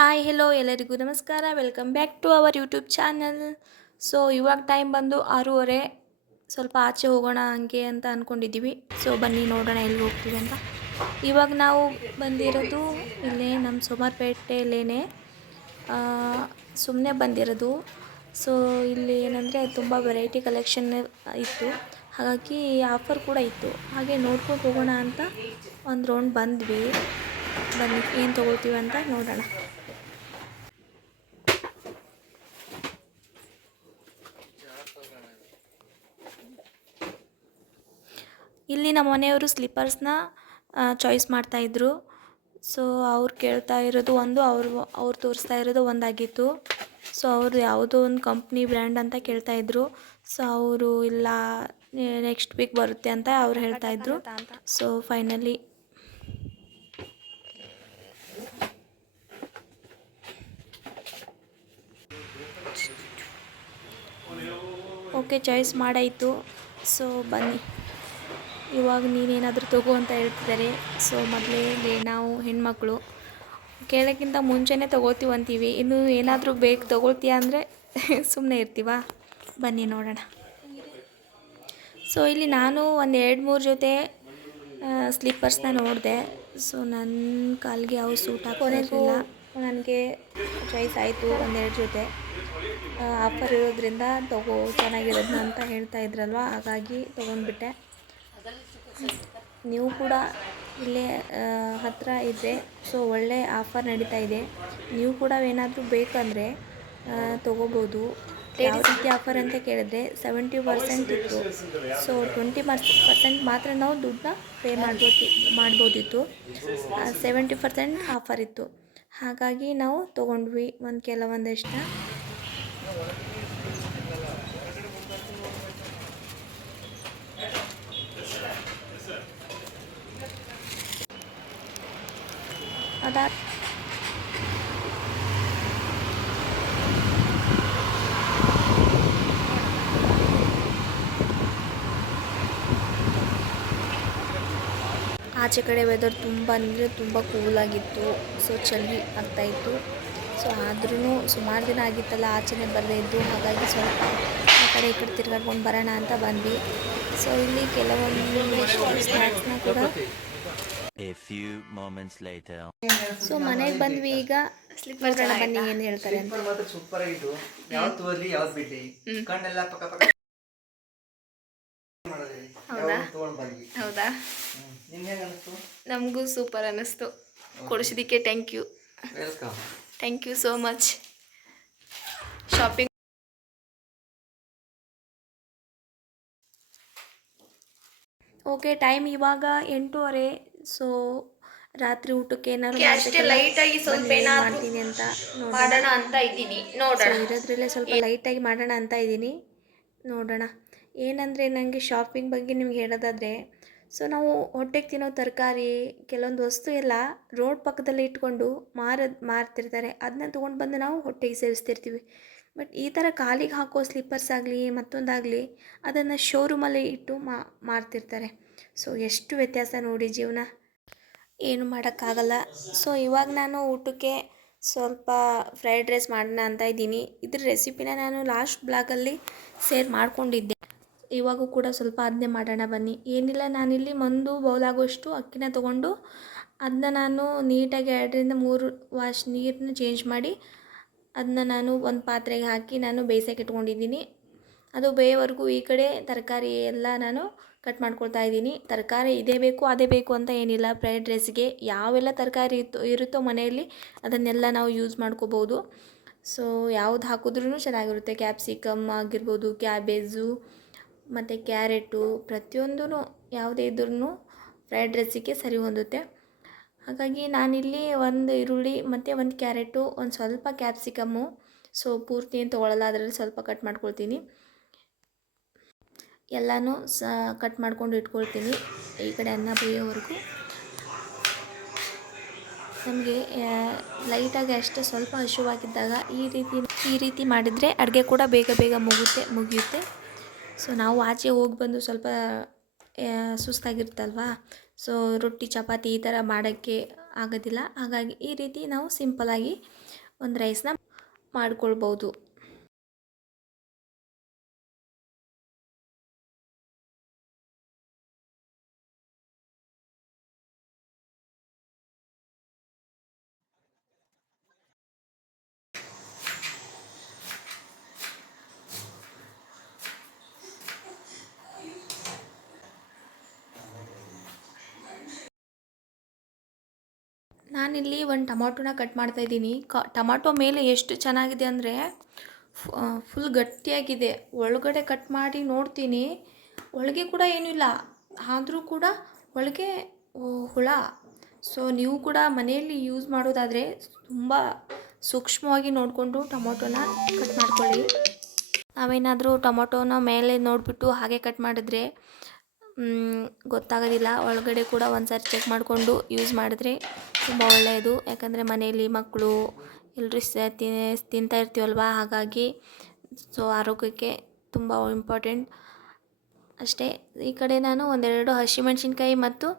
Hi hello ಎಲ್ಲರಿಗೂ ನಮಸ್ಕಾರ. Welcome back to our YouTube channel. So ಇವಾಗ ಟೈಮ್ ಬಂದು 6:30. ಸ್ವಲ್ಪ ಆಚೆ ಹೋಗೋಣ ಹಂಗೆ ಅಂತ ಅಂದ್ಕೊಂಡಿದ್ದೀವಿ. ಸೊ ಬನ್ನಿ ನೋಡೋಣ ಎಲ್ಲಿ ಹೋಗ್ತೀವಿ ಅಂತ. ಇವಾಗ ನಾವು ಬಂದಿರೋದು ಇಲ್ಲೇ ನಮ್ಮ ಸೋಮಾರಪೇಟೆಯಲ್ಲೇ ಸುಮ್ಮನೆ ಬಂದಿರೋದು. ಸೊ ಇಲ್ಲಿ ಏನಂದರೆ ತುಂಬ ವೆರೈಟಿ ಕಲೆಕ್ಷನ್ ಇತ್ತು, ಹಾಗಾಗಿ ಆಫರ್ ಕೂಡ ಇತ್ತು. ಹಾಗೆ ನೋಡ್ಕೊಂಡು ಹೋಗೋಣ ಅಂತ ಒಂದು ರೌಂಡ್ ಬಂದ್ವಿ. ಬನ್ನಿ ಏನು ತೊಗೊಳ್ತೀವಿ ಅಂತ ನೋಡೋಣ. ಇಲ್ಲಿ ನಮ್ಮ ಮನೆಯವರು ಸ್ಲಿಪ್ಪರ್ಸ್ನ ಚಾಯ್ಸ್ ಮಾಡ್ತಾಯಿದ್ರು. ಸೊ ಅವ್ರು ಕೇಳ್ತಾ ಇರೋದು ಒಂದು, ಅವ್ರು ತೋರಿಸ್ತಾ ಇರೋದು ಒಂದಾಗಿತ್ತು. ಸೊ ಅವರು ಯಾವುದೋ ಒಂದು ಕಂಪ್ನಿ ಬ್ರ್ಯಾಂಡ್ ಅಂತ ಕೇಳ್ತಾಯಿದ್ರು. ಸೊ ಅವರು ಇಲ್ಲ ನೆಕ್ಸ್ಟ್ ವೀಕ್ ಬರುತ್ತೆ ಅಂತ ಅವ್ರು ಹೇಳ್ತಾಯಿದ್ರು. ಸೊ ಫೈನಲಿ ಓಕೆ ಚಾಯ್ಸ್ ಮಾಡಾಯಿತು. ಸೊ ಬನ್ನಿ, ಇವಾಗ ನೀನೇನಾದರೂ ತಗೋ ಅಂತ ಹೇಳ್ತಿದ್ದಾರೆ. ಸೊ ಮೊದಲೇ ನಾವು ಹೆಣ್ಮಕ್ಳು ಕೇಳೋಕ್ಕಿಂತ ಮುಂಚೆನೇ ತೊಗೋತೀವಿ ಅಂತೀವಿ. ಇನ್ನು ಏನಾದರೂ ಬೇಕು ತೊಗೊಳ್ತೀಯ ಅಂದರೆ ಸುಮ್ಮನೆ ಇರ್ತೀವಾ? ಬನ್ನಿ ನೋಡೋಣ. ಸೊ ಇಲ್ಲಿ ನಾನು ಒಂದು 2-3 ಜೊತೆ ಸ್ಲಿಪ್ಪರ್ಸ್ನ ನೋಡಿದೆ. ಸೊ ನನ್ನ ಕಾಲಿಗೆ ಯಾವ ಸೂಟ್ ಹಾಕೋದಿಲ್ಲ. ನನಗೆ ಚಾಯ್ಸ್ ಆಯಿತು. 1-2 ಜೊತೆ ಆಫರ್ ಇರೋದ್ರಿಂದ ಚೆನ್ನಾಗಿರೋದನ್ನ ಅಂತ ಹೇಳ್ತಾ ಇದ್ರಲ್ವ, ಹಾಗಾಗಿ ತೊಗೊಂಡ್ಬಿಟ್ಟೆ. ನೀವು ಕೂಡ ಇಲ್ಲೇ ಹತ್ತಿರ ಇದ್ದರೆ ಸೊ ಒಳ್ಳೆ ಆಫರ್ ನಡೀತಾ ಇದೆ. ನೀವು ಕೂಡ ಏನಾದರೂ ಬೇಕಂದರೆ ತೊಗೋಬೋದು. ಯಾವ ರೀತಿ ಆಫರ್ ಅಂತ ಕೇಳಿದ್ರೆ 70% ಇತ್ತು. ಸೊ 20% ಮಾತ್ರ ನಾವು ದುಡ್ಡನ್ನ ಪೇ ಮಾಡ್ಬೋದಿತ್ತು. 70% ಆಫರ್ ಇತ್ತು, ಹಾಗಾಗಿ ನಾವು ತೊಗೊಂಡ್ವಿ ಕೆಲವೊಂದಷ್ಟು. ಅದಾದ ಆಚೆ ಕಡೆ ವೆದರ್ ತುಂಬ ಕೂಲಾಗಿತ್ತು. ಸೊ ಚಳಿ ಆಗ್ತಾಯಿತ್ತು. ಸೊ ಆದ್ರೂ ಸುಮಾರು ದಿನ ಆಗಿತ್ತಲ್ಲ ಆಚೆನೇ ಬರದೇ ಇದ್ದು, ಹಾಗಾಗಿ ಸ್ವಲ್ಪ ಆ ಕಡೆ ಈ ಕಡೆ ತಿರ್ಗಾಡ್ಕೊಂಡು ಬರೋಣ ಅಂತ ಬಂದ್ವಿ. ಸೊ ಇಲ್ಲಿ ಕೆಲವೊಂದಿಷ್ಟು ಸ್ನ್ಯಾಕ್ಸ್ನ ಕೂಡ. ಸೊ ಮನೆಗೆ ಬಂದ್ವಿ. ಈಗ ಸ್ಲಿಪ್ಪರ್ ಬನ್ನಿ ಏನು ಹೇಳ್ತಾರೆ ಅಂತ. ಸೂಪರ್ ಆಗಿತ್ತು. ಯಾವ್ದು ತೋರ್ಲಿ ಯಾವ್ದು ಬಿಡ್ಲಿ, ಕಣ್ಣೆಲ್ಲ ಪಕ್ಕ ಪಕ್ಕ ಹೌದಾ? ನಮಗೂ ಸೂಪರ್ ಅನ್ನಿಸ್ತು. ಕೊಡಿಸಿದ್ದಕ್ಕೆ thank you. Welcome. Thank you so much. Shopping okay, time ಇವಾಗ 8:30. ಸೊ ರಾತ್ರಿ ಊಟಕ್ಕೆ ಏನಾದ್ರು ಲೈಟಾಗಿ ಸ್ವಲ್ಪ ಮಾಡ್ತೀನಿ ಅಂತ ಮಾಡೋಣ ಅಂತ ಇದ್ದೀನಿ. ನೋಡೋಣ, ಇರೋದ್ರಲ್ಲೇ ಸ್ವಲ್ಪ ಲೈಟಾಗಿ ಮಾಡೋಣ ಅಂತ ಇದ್ದೀನಿ. ನೋಡೋಣ. ಏನಂದರೆ ನನಗೆ ಶಾಪಿಂಗ್ ಬಗ್ಗೆ ನಿಮ್ಗೆ ಹೇಳೋದಾದರೆ, ಸೊ ನಾವು ಹೊಟ್ಟೆಗೆ ತಿನ್ನೋ ತರಕಾರಿ ಕೆಲವೊಂದು ವಸ್ತು ಎಲ್ಲ ರೋಡ್ ಪಕ್ಕದಲ್ಲಿ ಇಟ್ಕೊಂಡು ಮಾರ್ತಿರ್ತಾರೆ. ಅದನ್ನ ತೊಗೊಂಡು ಬಂದು ನಾವು ಹೊಟ್ಟೆಗೆ ಸೇವಿಸ್ತಿರ್ತೀವಿ. ಬಟ್ ಈ ಥರ ಕಾಲಿಗೆ ಹಾಕೋ ಸ್ಲಿಪ್ಪರ್ಸ್ ಆಗಲಿ ಮತ್ತೊಂದಾಗಲಿ ಅದನ್ನು ಶೋರೂಮಲ್ಲಿ ಇಟ್ಟು ಮಾರ್ತಿರ್ತಾರೆ. ಸೊ ಎಷ್ಟು ವ್ಯತ್ಯಾಸ ನೋಡಿ ಜೀವನ, ಏನು ಮಾಡೋಕ್ಕಾಗಲ್ಲ. ಸೊ ಇವಾಗ ನಾನು ಊಟಕ್ಕೆ ಸ್ವಲ್ಪ ಫ್ರೈಡ್ ರೈಸ್ ಮಾಡೋಣ ಅಂತ ಇದ್ದೀನಿ. ಇದ್ರ ರೆಸಿಪಿನ ನಾನು ಲಾಸ್ಟ್ ಬ್ಲಾಗಲ್ಲಿ ಶೇರ್ ಮಾಡ್ಕೊಂಡಿದ್ದೆ. ಇವಾಗೂ ಕೂಡ ಸ್ವಲ್ಪ ಅದನ್ನೇ ಮಾಡೋಣ ಬನ್ನಿ. ಏನಿಲ್ಲ, ನಾನಿಲ್ಲಿ ಒಂದು ಬೌಲಾಗುವಷ್ಟು ಅಕ್ಕಿನ ತೊಗೊಂಡು ಅದನ್ನ ನಾನು ನೀಟಾಗಿ 2-3 ವಾಶ್ ನೀರನ್ನ ಚೇಂಜ್ ಮಾಡಿ ಅದನ್ನ ನಾನು ಒಂದು ಪಾತ್ರೆಗೆ ಹಾಕಿ ನಾನು ಬೇಯಿಸೋಕೆ ಇಟ್ಕೊಂಡಿದ್ದೀನಿ. ಅದು ಬೇಯೋವರೆಗೂ ಈ ಕಡೆ ತರಕಾರಿ ಎಲ್ಲ ನಾನು ಕಟ್ ಮಾಡ್ಕೊಳ್ತಾ ಇದ್ದೀನಿ. ತರಕಾರಿ ಇದೇ ಬೇಕು ಅದೇ ಬೇಕು ಅಂತ ಏನಿಲ್ಲ. ಫ್ರೈಡ್ ರೈಸ್ಗೆ ಯಾವೆಲ್ಲ ತರಕಾರಿ ಇರುತ್ತೋ ಮನೆಯಲ್ಲಿ ಅದನ್ನೆಲ್ಲ ನಾವು ಯೂಸ್ ಮಾಡ್ಕೋಬೋದು. ಸೊ ಯಾವ್ದು ಹಾಕಿದ್ರೂ ಚೆನ್ನಾಗಿರುತ್ತೆ. ಕ್ಯಾಪ್ಸಿಕಮ್ ಆಗಿರ್ಬೋದು, ಕ್ಯಾಬೇಜು ಮತ್ತು ಕ್ಯಾರೆಟು, ಪ್ರತಿಯೊಂದೂ ಯಾವುದೇ ಇದ್ರೂ ಫ್ರೈಡ್ ರೈಸಿಗೆ ಸರಿ ಹೊಂದುತ್ತೆ. ಹಾಗಾಗಿ ನಾನಿಲ್ಲಿ ಒಂದು ಈರುಳ್ಳಿ ಮತ್ತು ಒಂದು ಕ್ಯಾರೆಟು, ಒಂದು ಸ್ವಲ್ಪ ಕ್ಯಾಪ್ಸಿಕಮ್ಮು, ಸೊ ಪೂರ್ತಿ ಏನು ತೊಗೊಳ್ಳಲ್ಲ, ಅದರಲ್ಲಿ ಸ್ವಲ್ಪ ಕಟ್ ಮಾಡ್ಕೊಳ್ತೀನಿ. ಎಲ್ಲನೂ ಕಟ್ ಮಾಡ್ಕೊಂಡು ಇಟ್ಕೊಳ್ತೀನಿ ಈ ಕಡೆ ಅನ್ನ ಬೇಯೋವರೆಗೂ. ನಮಗೆ ಲೈಟಾಗಿ ಅಷ್ಟೇ ಸ್ವಲ್ಪ ಹಸಿವಾಗಿದ್ದಾಗ ಈ ರೀತಿ ಮಾಡಿದರೆ ಅಡುಗೆ ಕೂಡ ಬೇಗ ಮುಗಿಯುತ್ತೆ. ಸೊ ನಾವು ಆಚೆ ಹೋಗಿ ಬಂದು ಸ್ವಲ್ಪ ಸುಸ್ತಾಗಿರ್ತಲ್ವ, ಸೊ ರೊಟ್ಟಿ ಚಪಾತಿ ಈ ಥರ ಮಾಡೋಕ್ಕೆ ಆಗೋದಿಲ್ಲ. ಹಾಗಾಗಿ ಈ ರೀತಿ ನಾವು ಸಿಂಪಲಾಗಿ ಒಂದು ರೈಸ್ನ ಮಾಡ್ಕೊಳ್ಬೋದು. ನಾನಿಲ್ಲಿ ಒಂದು ಟೊಮಾಟೋನ ಕಟ್ ಮಾಡ್ತಾಯಿದ್ದೀನಿ. ಟೊಮಾಟೊ ಮೇಲೆ ಎಷ್ಟು ಚೆನ್ನಾಗಿದೆ ಅಂದರೆ ಫುಲ್ ಗಟ್ಟಿಯಾಗಿದೆ. ಒಳಗಡೆ ಕಟ್ ಮಾಡಿ ನೋಡ್ತೀನಿ, ಒಳಗೆ ಕೂಡ ಏನೂ ಇಲ್ಲ, ಆದರೂ ಕೂಡ ಒಳಗೆ ಹುಳ. ಸೊ ನೀವು ಕೂಡ ಮನೆಯಲ್ಲಿ ಯೂಸ್ ಮಾಡೋದಾದರೆ ತುಂಬ ಸೂಕ್ಷ್ಮವಾಗಿ ನೋಡಿಕೊಂಡು ಟೊಮೊಟೊನ ಕಟ್ ಮಾಡ್ಕೊಳ್ಳಿ. ನಾವೇನಾದರೂ ಟೊಮೊಟೊನ ಮೇಲೆ ನೋಡಿಬಿಟ್ಟು ಹಾಗೆ ಕಟ್ ಮಾಡಿದ್ರೆ ಗೊತ್ತಾಗೋದಿಲ್ಲ. ಒಳಗಡೆ ಕೂಡ ಒಂದು ಸಾರಿ ಚೆಕ್ ಮಾಡಿಕೊಂಡು ಯೂಸ್ ಮಾಡಿದ್ರೆ ತುಂಬ ಒಳ್ಳೆಯದು. ಯಾಕಂದರೆ ಮನೆಯಲ್ಲಿ ಮಕ್ಕಳು ಎಲ್ಲರೂ ತಿಂತಾ ಇರ್ತೀವಲ್ವ, ಹಾಗಾಗಿ ಸೊ ಆರೋಗ್ಯಕ್ಕೆ ತುಂಬ ಇಂಪಾರ್ಟೆಂಟ್ ಅಷ್ಟೇ. ಈ ಕಡೆ ನಾನು ಒಂದೆರಡು ಹಸಿಮೆಣ್ಸಿನ್ಕಾಯಿ ಮತ್ತು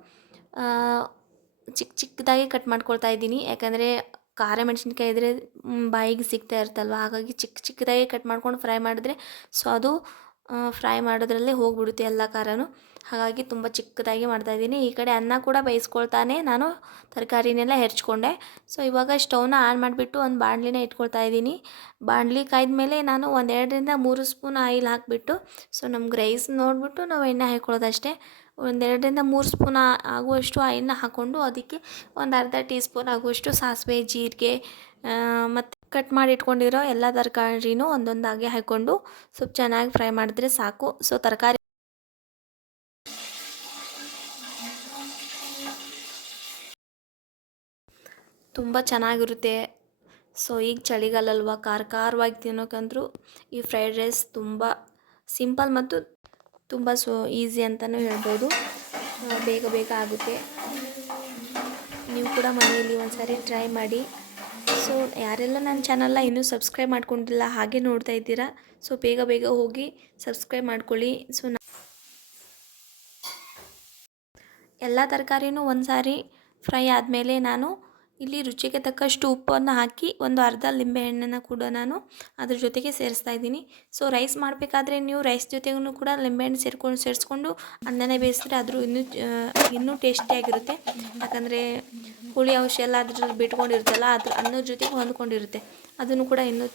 ಚಿಕ್ಕ ಚಿಕ್ಕದಾಗಿ ಕಟ್ ಮಾಡ್ಕೊಳ್ತಾ ಇದ್ದೀನಿ. ಯಾಕಂದರೆ ಖಾರ ಮೆಣಸಿನ್ಕಾಯಿ ಇದ್ದರೆ ಬಾಯಿಗೆ ಸಿಗ್ತಾ ಇರ್ತಲ್ವ, ಹಾಗಾಗಿ ಚಿಕ್ಕ ಚಿಕ್ಕದಾಗಿ ಕಟ್ ಮಾಡ್ಕೊಂಡು ಫ್ರೈ ಮಾಡಿದ್ರೆ ಸೊ ಅದು ಫ್ರೈ ಮಾಡೋದ್ರಲ್ಲೇ ಹೋಗಿಬಿಡುತ್ತೆ ಎಲ್ಲ ಖಾರನೂ. ಹಾಗಾಗಿ ತುಂಬ ಚಿಕ್ಕದಾಗಿ ಮಾಡ್ತಾಯಿದ್ದೀನಿ. ಈ ಕಡೆ ಅನ್ನ ಕೂಡ ಬೇಯಿಸ್ಕೊಳ್ತಾನೆ ನಾನು ತರಕಾರಿನೆಲ್ಲ ಹೆರ್ಚ್ಕೊಂಡೆ. ಸೊ ಇವಾಗ ಸ್ಟವ್ನ ಆನ್ ಮಾಡಿಬಿಟ್ಟು ಒಂದು ಬಾಣಲಿನ ಇಟ್ಕೊಳ್ತಾ ಇದ್ದೀನಿ. ಬಾಣಲಿ ಕಾಯ್ದ ಮೇಲೆ ನಾನು 1-2 ಸ್ಪೂನ್ ಆಯಿಲ್ ಹಾಕಿಬಿಟ್ಟು, ಸೊ ನಮ್ಗೆ ರೈಸ್ ನೋಡಿಬಿಟ್ಟು ನಾವು ಎಣ್ಣೆ ಹಾಕ್ಕೊಳ್ಳೋದಷ್ಟೇ. 1-3 ಸ್ಪೂನ್ ಆಗುವಷ್ಟು ಆಯಿಲ್ನ ಹಾಕ್ಕೊಂಡು ಅದಕ್ಕೆ ಒಂದು ಅರ್ಧ ಟೀ ಸ್ಪೂನ್ ಆಗುವಷ್ಟು ಸಾಸಿವೆ, ಜೀರಿಗೆ ಮತ್ತು ಕಟ್ ಮಾಡಿ ಇಟ್ಕೊಂಡಿರೋ ಎಲ್ಲ ತರಕಾರಿನೂ ಒಂದೊಂದಾಗಿ ಹಾಕ್ಕೊಂಡು ಸ್ವಲ್ಪ ಚೆನ್ನಾಗಿ ಫ್ರೈ ಮಾಡಿದ್ರೆ ಸಾಕು. ಸೊ ತರಕಾರಿ ತುಂಬ ಚೆನ್ನಾಗಿರುತ್ತೆ. ಸೊ ಈಗ ಚಳಿಗಾಲ ಅಲ್ವಾ, ಖಾರವಾಗಿ ತಿನ್ನೋಕ್ಕಂದ್ರೂ ಈ ಫ್ರೈಡ್ ರೈಸ್ ತುಂಬ ಸಿಂಪಲ್ ಮತ್ತು ತುಂಬ ಈಸಿ ಅಂತಲೂ ಹೇಳ್ಬೋದು. ಬೇಗ ಬೇಗ ಆಗುತ್ತೆ. ನೀವು ಕೂಡ ಮನೆಯಲ್ಲಿ ಒಂದು ಸಾರಿ ಟ್ರೈ ಮಾಡಿ. ಸೊ ಯಾರೆಲ್ಲ ನನ್ನ ಚಾನಲ್ನ ಇನ್ನೂ ಸಬ್ಸ್ಕ್ರೈಬ್ ಮಾಡ್ಕೊಂಡಿಲ್ಲ ಹಾಗೆ ನೋಡ್ತಾ ಇದ್ದೀರಾ, ಸೊ ಬೇಗ ಬೇಗ ಹೋಗಿ ಸಬ್ಸ್ಕ್ರೈಬ್ ಮಾಡ್ಕೊಳ್ಳಿ. ಸೊ ಎಲ್ಲ ತರಕಾರಿನೂ ಒಂದು ಸಾರಿ ಫ್ರೈ ಆದಮೇಲೆ ನಾನು ಇಲ್ಲಿ ರುಚಿಗೆ ತಕ್ಕಷ್ಟು ಉಪ್ಪನ್ನು ಹಾಕಿ ಒಂದು ಅರ್ಧ ಲಿಂಬೆಹಣ್ಣನ್ನು ಕೂಡ ನಾನು ಅದ್ರ ಜೊತೆಗೆ ಸೇರಿಸ್ತಾ ಇದ್ದೀನಿ. ಸೊ ರೈಸ್ ಮಾಡಬೇಕಾದ್ರೆ ನೀವು ರೈಸ್ ಜೊತೆಗೂ ಕೂಡ ಲಿಂಬೆಹಣ್ಣು ಸೇರಿಸ್ಕೊಂಡು ಅನ್ನನೇ ಬೇಯಿಸಿದ್ರೆ ಆದರೂ ಇನ್ನೂ ಟೇಸ್ಟಿಯಾಗಿರುತ್ತೆ. ಯಾಕಂದರೆ ಹುಳಿ ಅಂಶ ಎಲ್ಲ ಅದ್ರಲ್ಲಿ ಬಿಟ್ಕೊಂಡಿರುತ್ತಲ್ಲ, ಅದ್ರ ಅನ್ನದ ಜೊತೆಗೆ ಹೊಂದ್ಕೊಂಡಿರುತ್ತೆ, ಅದನ್ನು ಕೂಡ ಇನ್ನೂ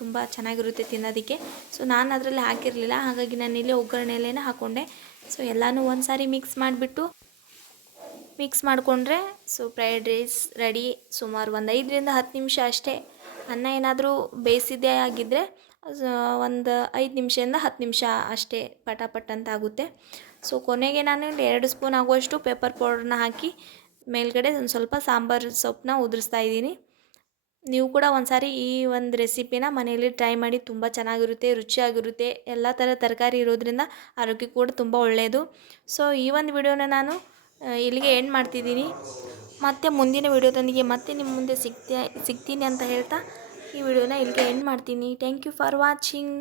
ತುಂಬ ಚೆನ್ನಾಗಿರುತ್ತೆ ತಿನ್ನೋದಕ್ಕೆ. ಸೊ ನಾನು ಅದರಲ್ಲಿ ಹಾಕಿರಲಿಲ್ಲ, ಹಾಗಾಗಿ ನಾನು ಇಲ್ಲಿ ಒಗ್ಗರಣೆಯಲ್ಲೇ ಹಾಕ್ಕೊಂಡೆ. ಸೊ ಎಲ್ಲನೂ ಒಂದು ಸಾರಿ ಮಿಕ್ಸ್ ಮಾಡಿಕೊಂಡ್ರೆ ಸೊ ಫ್ರೈಡ್ ರೈಸ್ ರೆಡಿ. ಸುಮಾರು ಒಂದು 5-10 ನಿಮಿಷ ಅಷ್ಟೇ. ಅನ್ನ ಏನಾದರೂ ಬೇಯಿಸಿದ್ದೇ ಆಗಿದ್ದರೆ ಒಂದು 5 ನಿಮಿಷದಿಂದ 10 ನಿಮಿಷ ಅಷ್ಟೇ, ಪಟಾಪಟ್ ಅಂತ ಆಗುತ್ತೆ. ಸೊ ಕೊನೆಗೆ ನಾನು 2 ಸ್ಪೂನ್ ಆಗುವಷ್ಟು ಪೆಪ್ಪರ್ ಪೌಡ್ರನ್ನ ಹಾಕಿ ಮೇಲ್ಗಡೆ ಒಂದು ಸ್ವಲ್ಪ ಸಾಂಬಾರು ಸೊಪ್ಪನ್ನ ಉದುರಿಸ್ತಾ ಇದ್ದೀನಿ. ನೀವು ಕೂಡ ಒಂದು ಸಾರಿ ಈ ಒಂದು ರೆಸಿಪಿನ ಮನೆಯಲ್ಲಿ ಟ್ರೈ ಮಾಡಿ, ತುಂಬ ಚೆನ್ನಾಗಿರುತ್ತೆ, ರುಚಿಯಾಗಿರುತ್ತೆ. ಎಲ್ಲ ಥರ ತರಕಾರಿ ಇರೋದ್ರಿಂದ ಆರೋಗ್ಯಕ್ಕೆ ಕೂಡ ತುಂಬ ಒಳ್ಳೆಯದು. ಸೊ ಈ ಒಂದು ವಿಡಿಯೋನ ನಾನು ಇಲ್ಲಿಗೆ ಎಂಡ್ ಮಾಡ್ತಿದ್ದೀನಿ. ಮತ್ತು ಮುಂದಿನ ವಿಡಿಯೋದೊಂದಿಗೆ ಮತ್ತೆ ನಿಮ್ಮ ಮುಂದೆ ಸಿಗ್ತೀನಿ ಅಂತ ಹೇಳ್ತಾ ಈ ವಿಡಿಯೋನ ಇಲ್ಲಿಗೆ ಎಂಡ್ ಮಾಡ್ತೀನಿ. Thank you for watching.